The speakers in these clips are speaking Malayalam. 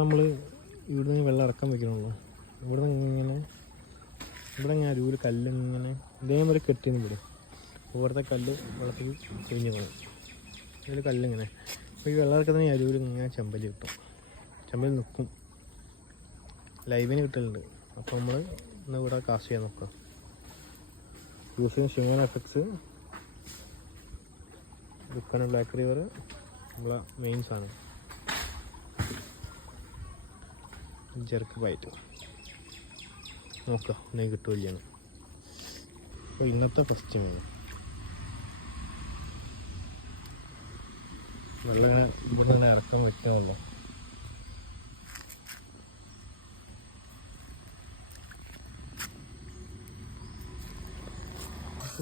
നമ്മൾ ഇവിടെ നിന്ന് വെള്ളം ഇറക്കാൻ വെക്കണുള്ളൂ. ഇവിടെ ഇങ്ങനെ അരുവിൽ കല്ലിങ്ങനെ ഇതേമാതിരി കെട്ടിന്ന് വിടും. ഇവിടുത്തെ കല്ല് വെള്ളത്തിൽ കുഴിഞ്ഞു പോകും. ഇതിൽ കല്ലിങ്ങനെ അപ്പോൾ ഈ വെള്ളം ഇറക്കുന്ന അരുവിൽ ഇങ്ങനെ ചെമ്പല്ലി കിട്ടും. ചെമ്പല്ലി നിൽക്കും, ലൈവിന് കിട്ടലുണ്ട്. അപ്പോൾ നമ്മൾ ഇന്ന് ഇവിടെ കാസ്റ്റ് ചെയ്യാൻ നോക്കാം. യൂസിങ് ഷിംഗൻ എഫക്ട്സ്, ദുഃഖാണ് ബ്ലാക്ക് റിവർ നമ്മളെ മെയിൻ സാധനം. ജെർക്ക് ബൈറ്റ് നോക്കാം നെയ് കിട്ടുമില്ലാണ്. അപ്പോൾ ഇന്നത്തെ ഫസ്റ്റ് മീൻ വെള്ളം ഇവിടെ തന്നെ ഇറക്കാൻ വെക്കണമല്ലോ.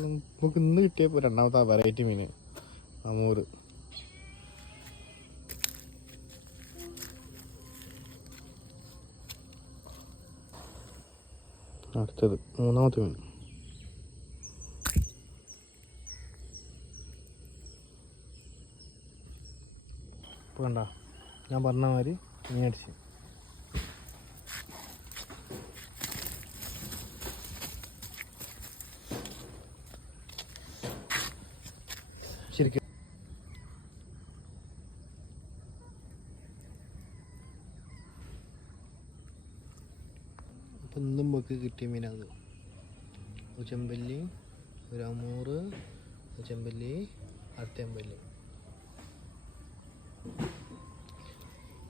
നമുക്ക് ഇന്ന് കിട്ടിയപ്പോൾ രണ്ടാമത്തെ വെറൈറ്റി മീൻ അമൂറ്. അടുത്തത് മൂന്നാമത്തെ മീൻ. ഇപ്പോൾ കണ്ട ഞാൻ പറഞ്ഞ മാതിരി മീൻ അടിച്ച്. ശരിക്കും അപ്പം ഇന്നും നമുക്ക് കിട്ടിയ മീനത് ഒരു ചെമ്പല്ലി, ഒരു അമൂറ്, ഒരു ചെമ്പല്ലി, അടുത്ത ചെമ്പല്ലി.